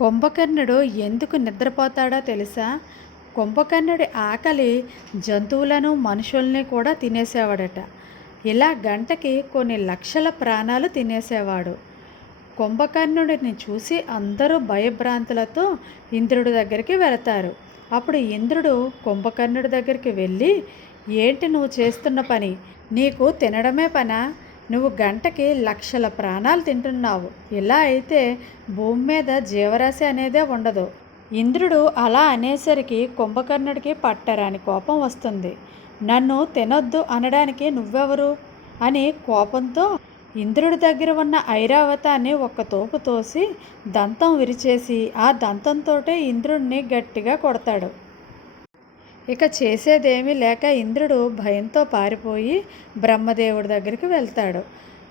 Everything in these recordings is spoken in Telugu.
కుంభకర్ణుడు ఎందుకు నిద్రపోతాడో తెలుసా? కుంభకర్ణుడి ఆకలి జంతువులను మనుషుల్ని కూడా తినేసేవాడట. ఇలా గంటకి కొన్ని లక్షల ప్రాణాలు తినేసేవాడు. కుంభకర్ణుడిని చూసి అందరూ భయభ్రాంతులతో ఇంద్రుడి దగ్గరికి వెళతారు. అప్పుడు ఇంద్రుడు కుంభకర్ణుడి దగ్గరికి వెళ్ళి, ఏంటి నువ్వు చేస్తున్న పని? నీకు తినడమే పనా? నువ్వు గంటకి లక్షల ప్రాణాలు తింటున్నావు. ఇలా అయితే భూమి మీద జీవరాశి అనేదే ఉండదు. ఇంద్రుడు అలా అనేసరికి కుంభకర్ణుడికి పట్టరాని కోపం వస్తుంది. నన్ను తినొద్దు అనడానికి నువ్వెవరు అని కోపంతో ఇంద్రుడి దగ్గర ఉన్న ఐరావతాన్ని ఒక్క తోపు తోసి దంతం విరిచేసి ఆ దంతంతోటే ఇంద్రుడిని గట్టిగా కొడతాడు. ఇక చేసేదేమీ లేక ఇంద్రుడు భయంతో పారిపోయి బ్రహ్మదేవుడి దగ్గరికి వెళ్తాడు.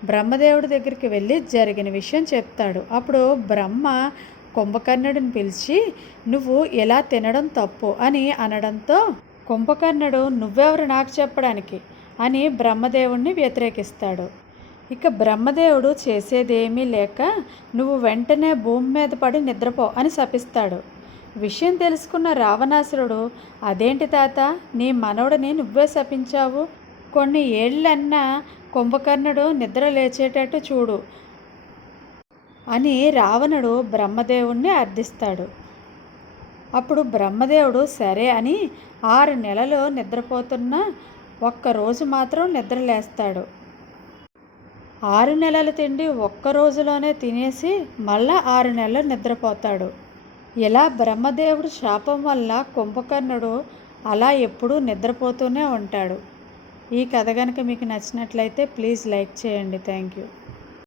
బ్రహ్మదేవుడి దగ్గరికి వెళ్ళి జరిగిన విషయం చెప్తాడు. అప్పుడు బ్రహ్మ కుంభకర్ణుడిని పిలిచి, నువ్వు ఇలా తినడం తప్పు అని అనడంతో కుంభకర్ణుడు, నువ్వెవరు నాకు చెప్పడానికి అని బ్రహ్మదేవుడిని వ్యతిరేకిస్తాడు. ఇక బ్రహ్మదేవుడు చేసేదేమీ లేక, నువ్వు వెంటనే భూమి మీద పడి నిద్రపో అని శపిస్తాడు. విషయం తెలుసుకున్న రావణాసురుడు, అదేంటి తాత, నీ మనవడిని నువ్వే శపించావు, కొన్ని ఏళ్ళన్నా కుంభకర్ణుడు నిద్ర లేచేటట్టు చూడు అని రావణుడు బ్రహ్మదేవుణ్ణి అర్థిస్తాడు. అప్పుడు బ్రహ్మదేవుడు సరే అని 6 నెలలు నిద్రపోతున్న ఒక్కరోజు మాత్రం నిద్రలేస్తాడు. 6 నెలలు తిండి ఒక్క రోజులోనే తినేసి మళ్ళా 6 నెలలు నిద్రపోతాడు. ఇలా బ్రహ్మదేవుడు శాపం వల్ల కుంభకర్ణుడు అలా ఎప్పుడూ నిద్రపోతూనే ఉంటాడు. ఈ కథ కనుక మీకు నచ్చినట్లయితే ప్లీజ్ లైక్ చేయండి. Thank you.